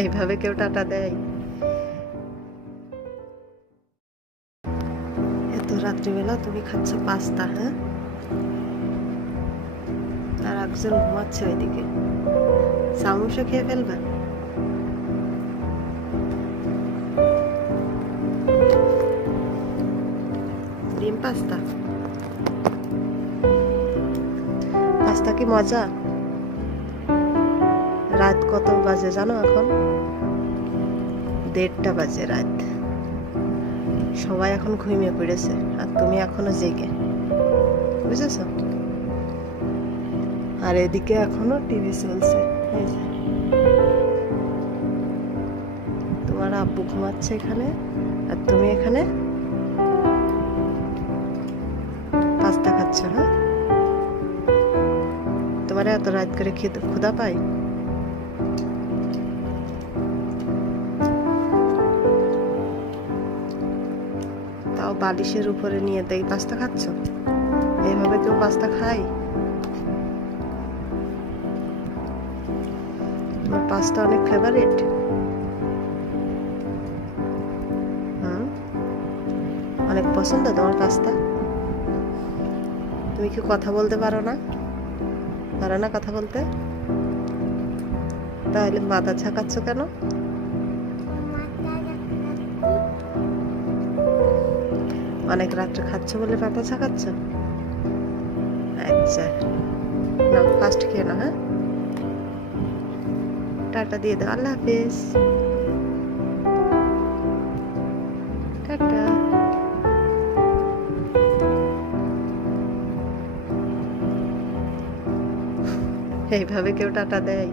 এইভাবে কেউ টাটা দেয়? এত রাত্রিবেলা তুমি খাচ্ছ পাস্তা? হ্যাঁ, আর একজন ঘুমাচ্ছে ওইদিকে, চামচও খেয়ে ফেলবে? ডিম পাস্তা? পাস্তা কি মজা? রাত কত বাজে জানো? এখন 1:30 বাজে রাত। সবাই এখন ঘুমিয়ে পড়েছে আর তুমি এখনো জেগে, বুঝেছ? আর এদিকে এখনো টিভি চলছে। এই যে তোমার আব্বু ঘুমাচ্ছে এখানে, আর তুমি এখানে পাস্তা খাচ্ছ। হ্যাঁ, তোমার এত রাত করে ক্ষুধা পায়? তাও বালিশের উপরে নিয়ে দেই পাস্তা খাচ্ছ? এইভাবে কেউ পাস্তা খায়? তোমার পাস্তা অনেক ফেভারিট? অনেক পছন্দ তোমার পাস্তা? তুমি কি কথা বলতে পারো না? পারো না কথা বলতে? তাহলে মাথা ঝাঁকাচ্ছ কেন? অনেক রাত্রে খাচ্ছ বলে মাথা ঝাঁকাচ্ছ? আচ্ছা, না ফার্স্ট খেয়ে না। হ্যাঁ, টাটা দিয়ে দাও। আল্লাহ হাফেজ। টাটা। এইভাবে কেউ টাটা দেয়?